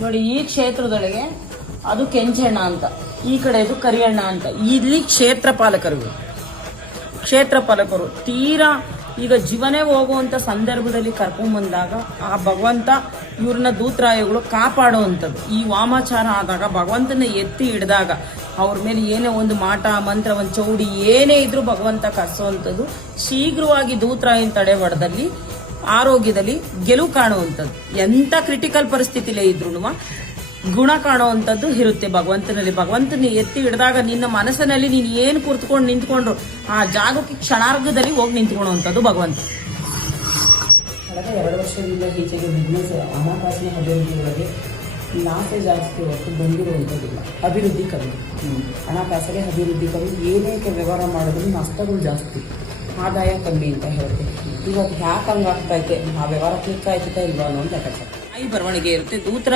ನೋಡಿ ಈ ಕ್ಷೇತ್ರದೊಳಗೆ ಅದು ಕೆಂಚಣ್ಣ ಅಂತ, ಈ ಕಡೆ ಇದು ಕರಿಯಣ್ಣ ಅಂತ. ಇಲ್ಲಿ ಕ್ಷೇತ್ರ ಪಾಲಕರು ತೀರಾ ಈಗ ಜೀವನೇ ಹೋಗುವಂತ ಸಂದರ್ಭದಲ್ಲಿ ಕರ್ಕೊಂಡ್ ಬಂದಾಗ ಆ ಭಗವಂತ ಇವ್ರನ್ನ ದೂತರಾಯಗಳು ಕಾಪಾಡುವಂಥದ್ದು. ಈ ವಾಮಾಚಾರ ಆದಾಗ ಭಗವಂತನ ಎತ್ತಿ ಹಿಡಿದಾಗ ಅವ್ರ ಮೇಲೆ ಏನೇ ಒಂದು ಮಾಟ ಮಂತ್ರ, ಒಂದು ಚೌಡಿ ಏನೇ ಇದ್ರೂ ಭಗವಂತ ಕರ್ಸೋವಂಥದ್ದು. ಶೀಘ್ರವಾಗಿ ದೂತರಾಯನ ತಡೆಬಡದಲ್ಲಿ ಆರೋಗ್ಯದಲ್ಲಿ ಗೆಲುವು ಕಾಣುವಂಥದ್ದು. ಎಂತ ಕ್ರಿಟಿಕಲ್ ಪರಿಸ್ಥಿತಿಲೇ ಇದ್ರು ಗುಣ ಕಾಣುವಂಥದ್ದು ಇರುತ್ತೆ ಭಗವಂತನಲ್ಲಿ. ಭಗವಂತನ ಎತ್ತಿ ಹಿಡಿದಾಗ ನಿನ್ನ ಮನಸ್ಸಿನಲ್ಲಿ ನೀನು ಏನು ಕೂತ್ಕೊಂಡು ನಿಂತ್ಕೊಂಡ್ರು ಆ ಜಾಗಕ್ಕೆ ಕ್ಷಣಾರ್ಘದಲ್ಲಿ ಹೋಗಿ ನಿಂತ್ಕೊಳ್ಳುವಂಥದ್ದು ಭಗವಂತ. ಕಳೆದ 2 ವರ್ಷದಿಂದ ಈಚೆಗೆ ಬಿಸ್ನೆಸ್ ಹಣಕಾಸಿನ ಅಭಿವೃದ್ಧಿಯೊಳಗೆ ಲಾಸೇ ಜಾಸ್ತಿ ಹೊತ್ತು ಬಂದಿರುವಂಥದ್ದಿಲ್ಲ, ಅಭಿವೃದ್ಧಿ ಕಮ್ಮಿ. ಹಣಕಾಸಿಗೆ ಅಭಿವೃದ್ಧಿ ಕಮ್ಮಿ, ಏನೇ ವ್ಯವಹಾರ ಮಾಡಿದ್ರು ನಷ್ಟಗಳು ಜಾಸ್ತಿ, ಆದಾಯ ಕಮ್ಮಿ ಅಂತ ಹೇಳ್ತೀವಿ. ಇವಾಗ ಯಾಕೆ ಹಂಗಾಗ್ತೈತೆ, ಆ ವ್ಯವಹಾರ ಕ್ಲಿಕ್ ಆಯ್ತಾ ಇಲ್ವಾ ಅನ್ನೋ ಲೆಕ್ಕಾಚಾರ. ತಾಯಿ ಬರವಣಿಗೆ ಇರುತ್ತೆ. ದೂತರ